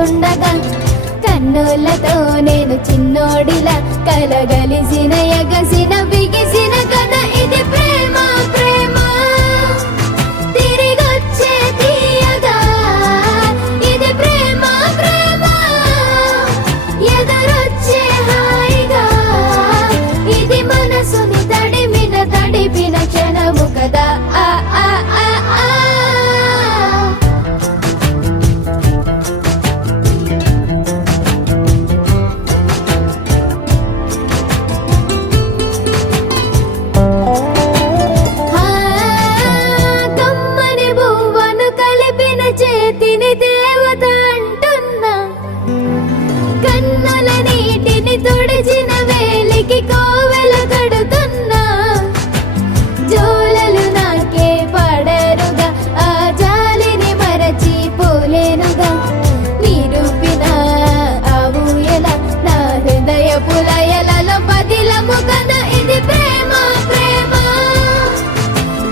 చూస్తుండగా కన్నులతో నేను చిన్నోడిలా కలగలిసిన ఎగసిన బిగిసిన కథ ఇది ప్రేమ ప్రేమ తిరిగొచ్చే తీయగా ఇది ప్రేమ ప్రేమ ఎదురొచ్చే హాయిగా ఇది మనసుని తడిపిన క్షణము కదా ఆ ఆ ఆ ఆ చేతిని దేవత అంటున్నా కన్నుల నీటిని తుడిచిన వేలికి కోవెల కడుతున్నా జోలలు నాకే పడరుగా ఆ జాలిని మరచి పోలేనుగా నిరూపిన ఆవుయల నా హృదయ పులయలలో పదిలము కదా ఇది ప్రేమ ప్రేమ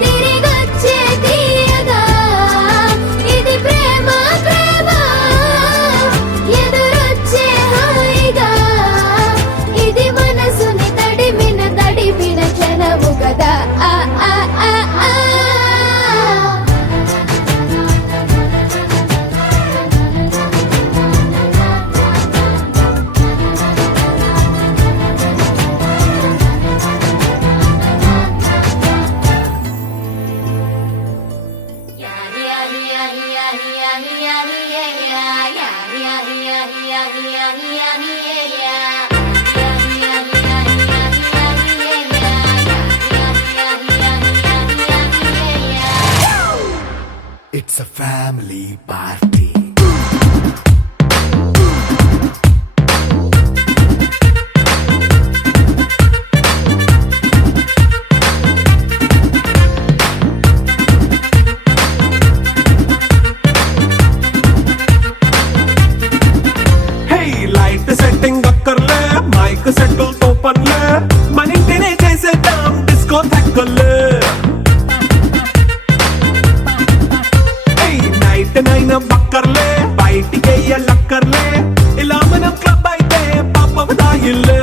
తిరిగొచ్చే తీయగా ఇది ప్రేమ ప్రేమ ఎదురొచ్చే హాయిగా ఇది మనసుని తడిపిన క్షణము కదా ఆ ఆ ఆ ఆ It's a family party. Hey, light setting akkarle, mic settle to panle, manintine chesedam disco thakkalle. నైన బక్కర్లే బయటికెయ్య లక్కర్లే ఇలా మనం క్లబ్ అయితే పాపదాయిల్లే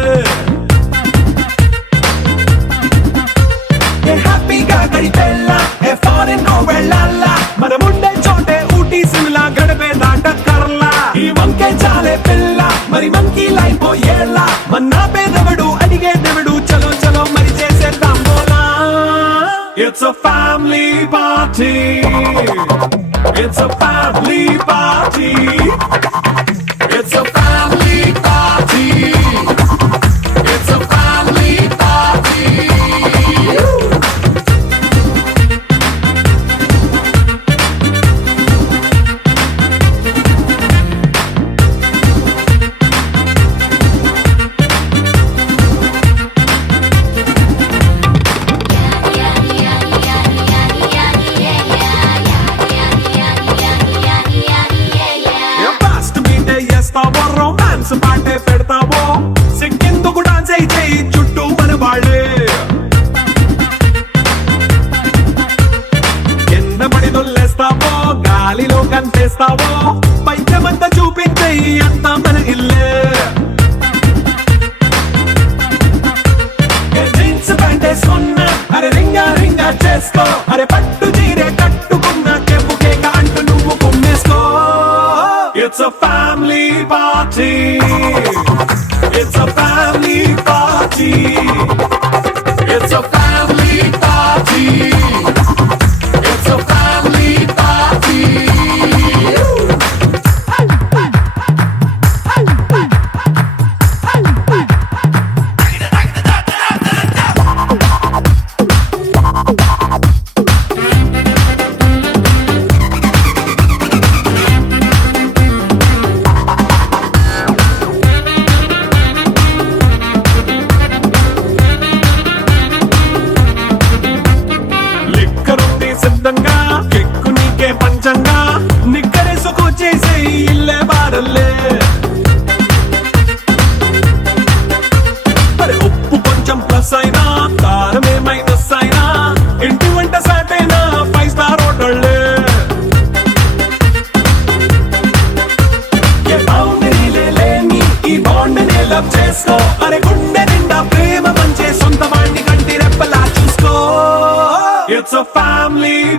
హ్యాపీగా గడిపెళ్ళ ఏ ఫారెన్ వెళ్ళాలా మనముండే చోటే ఊటీ సిమ్లా గడిపే దాటక్కర్లా ఈ వంకే చాలే పిల్ల మరి మంకీ లైఫ్ ఏళ్ళ మన్నా పేదవడు అడిగేదెవడు చలో చలో మరి చేసేద్దాం బోలా it's a family party. It's a family party. It's a family party. It's a family party. Romance పాటే పెడతావో సిక్కిందుకు డాన్స్ చేయి చుట్టూ మన వాళ్ళే కింద పడి దొల్లేస్తావో గాలిలో కంటేస్తావో పైకమంతా చూపించేయి అంతా మన ఇల్లే జీన్స్ ప్యాంట్ వేసుకున్నా అరే రింగా రింగా చేసుకో అరే పట్టు చీరే కట్టుకున్నా కెప్పు కేక అంటూ నువ్వు కుమ్మేసుకో. It's a family party. It's a family party. It's a family party. It's a family party.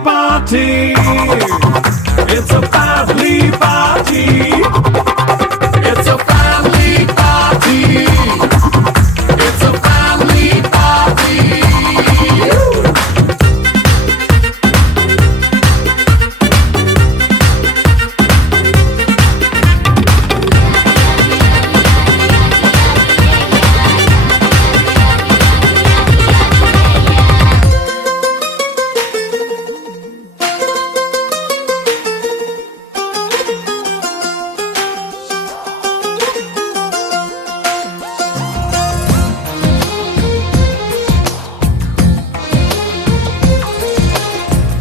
party. It's a family party. It's a family party. It's a family party.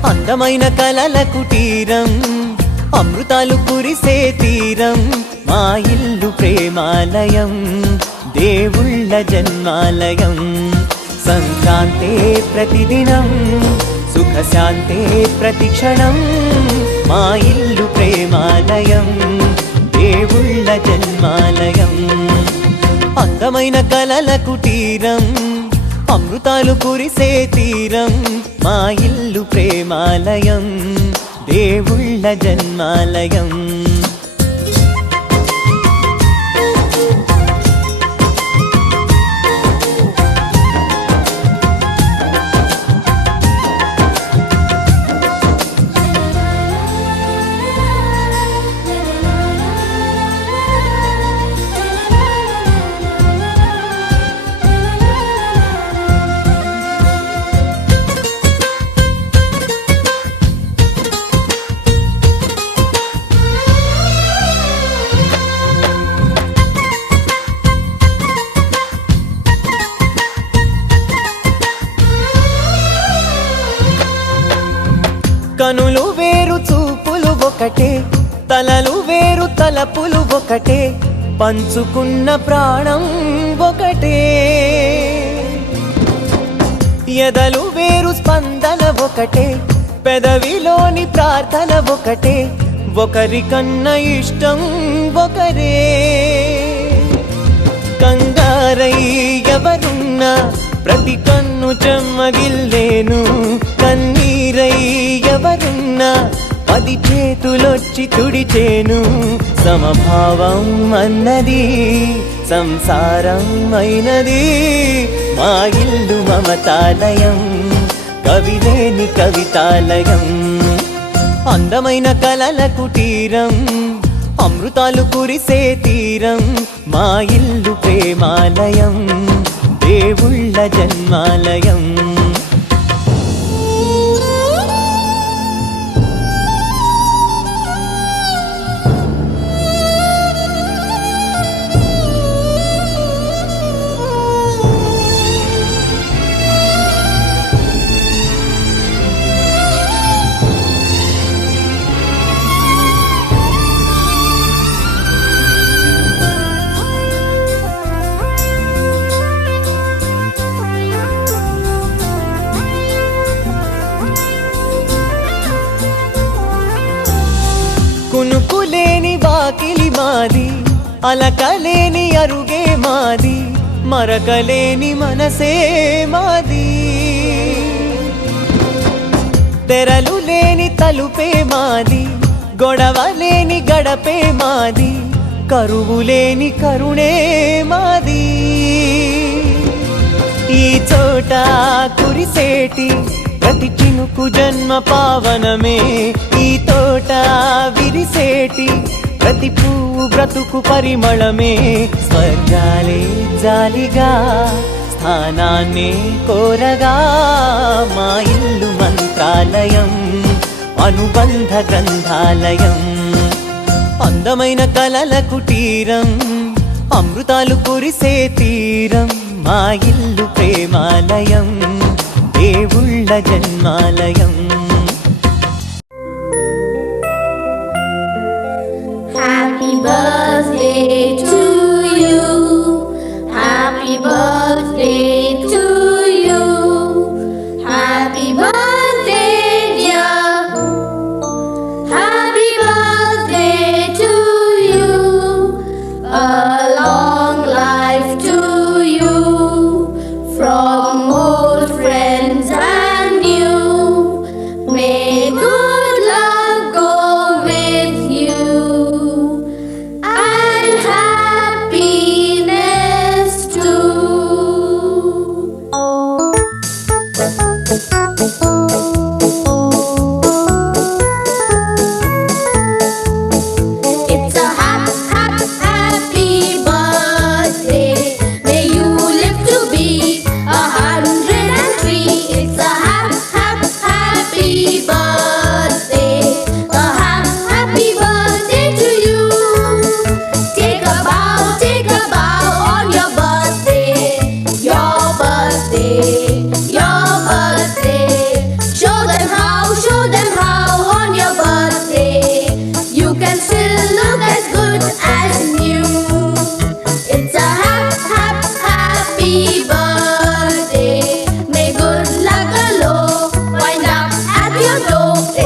అందమైన కలల కుటీరం, అమృతాలు కురిసే తీరం, మా ఇల్లు ప్రేమాలయం, దేవుళ్ళ జన్మాలయం. సంక్రాంతే ప్రతిదినం, సుఖశాంతే ప్రతిక్షణం, మా ఇల్లు ప్రేమాలయం, దేవుళ్ళ జన్మాలయం. అందమైన కలల కుటీరం, అమృతాలు కురిసే తీరం, మా ఇల్లు ప్రేమాలయం, దేవుళ్ళ జన్మాలయం. కనులు వేరు చూపులు ఒకటే, తలలు వేరు తలపులు ఒకటే, పంచుకున్న ప్రాణం ఒకటే. ఎదలు వేరు స్పందన ఒకటే, పెదవిలోని ప్రార్థన ఒకటే, ఒకరికన్నా ఇష్టం ఒకరే. కంగారై ఎవరున్నా ప్రతి కన్ను చెమ్మగిల్లేను, కన్నీరై ఎవరున్నా 10 చేతులొచ్చి తుడిచేను. సమభావం అన్నది సంసారం అయినది, మా ఇల్లు మమతాలయం, కవిలేని కవితాలయం. అందమైన కలల కుటీరం, అమృతాలు కురిసే తీరం, మా ఇల్లు ప్రేమాలయం, దేవుళ్ళ జన్మాలయం. కునుకులేని వాకిలి మాది, అలకలేని అరుగే మాది, మరకలేని మనసే మాది. తెరలు లేని తలుపే మాది, గొడవ లేని గడపే మాది, కరువు లేని కరుణే మాది. ఈ చోట కురిసేటి ప్రతి చినుకు జన్మ పావనమే, ఈ తోట విరిసేటి ప్రతి పువ్వు బ్రతుకు పరిమళమే. స్వర్గాలే జాలిగా స్థానాన్ని కోరగా, మా ఇల్లు మంత్రాలయం, అనుబంధ గ్రంథాలయం. అందమైన కలల కుటీరం, అమృతాలు కురిసే తీరం, మా ఇల్లు ప్రేమాలయం, దేవుళ్ళ జన్మాలయం. Happy birthday to you. Happy birthday to you. Happy birthday, dear. Happy birthday to you. A long life to you. From old friends and new.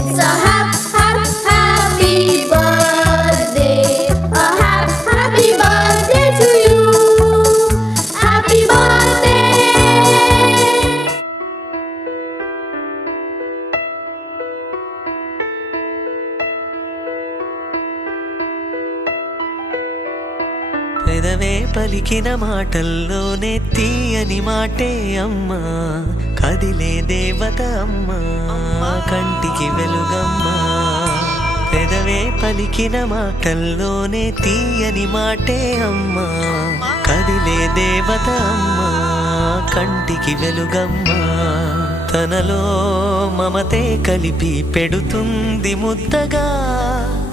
It's a happy birthday. A happy birthday to you. Happy birthday. పెదవే పలికిన మాటల్లోనే తీయని మాటే అమ్మా, కదిలే దేవత అమ్మా, కంటికి వెలుగమ్మా. పెదవే పలికిన మాటల్లోనే తీయని మాటే అమ్మా, కదిలే దేవత అమ్మా, కంటికి వెలుగమ్మా. తనలో మమతే కలిపి పెడుతుంది ముద్దగా,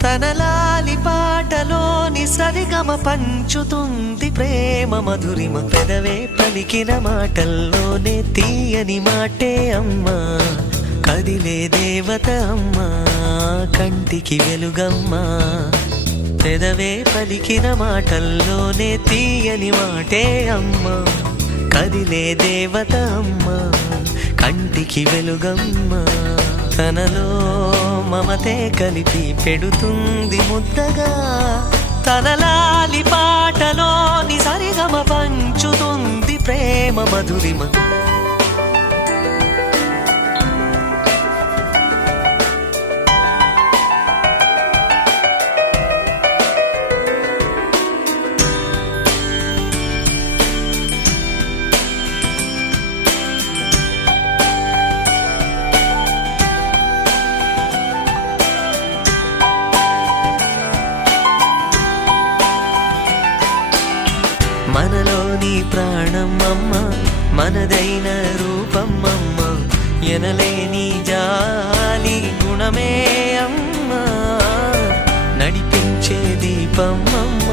తన లాలి పాటలోని సరిగమ పంచుతుంది ప్రేమ మధురిమ. పెదవే పలికిన మాటల్లోనే తీయని మాటే అమ్మా, కదిలే దేవత అమ్మా, కంటికి వెలుగమ్మా. పెదవే పలికిన మాటల్లోనే తీయని మాటే అమ్మా, కదిలే దేవత అమ్మా, కంటికి వెలుగమ్మా. తనలో మమతే కలిపి పెడుతుంది ముద్దగా, తన లాలి పాటలోని సరిగమ పంచుతుంది ప్రేమ మధురిమ. మనలోని ప్రాణం అమ్మ, మనదైన రూపం అమ్మ, ఎనలేని జాలి గుణమే అమ్మ. నడిపించే దీపం అమ్మ,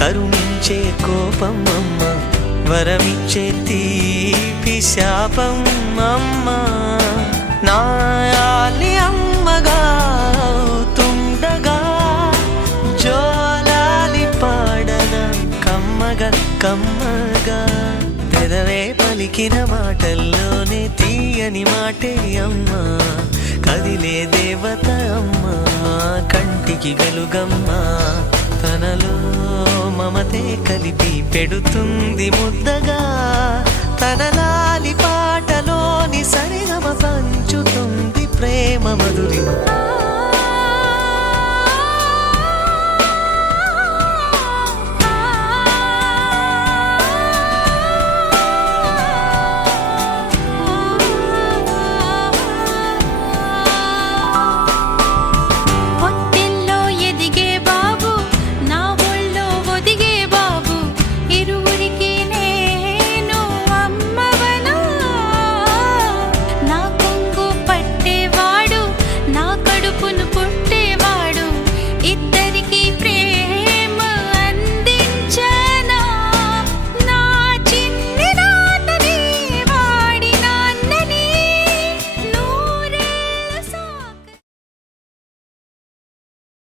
కరుణించే కోపం అమ్మ, వరమిచ్చే తీపి శాపం అమ్మ. నాయాలి అమ్మగా అవుతుండగా, జోలాలి పాడన కమ్మగా కమ్మగా. పెదవే పలికిన మాటల్లోనే తీయని మాటే అమ్మా, కదిలే దేవత అమ్మా, కంటికి వెలుగమ్మా. తనలో మమతే కలిపి పెడుతుంది ముద్దగా, తన లాలి పాటలోని సరిగమ పంచుతుంది ప్రేమ మధురిమ.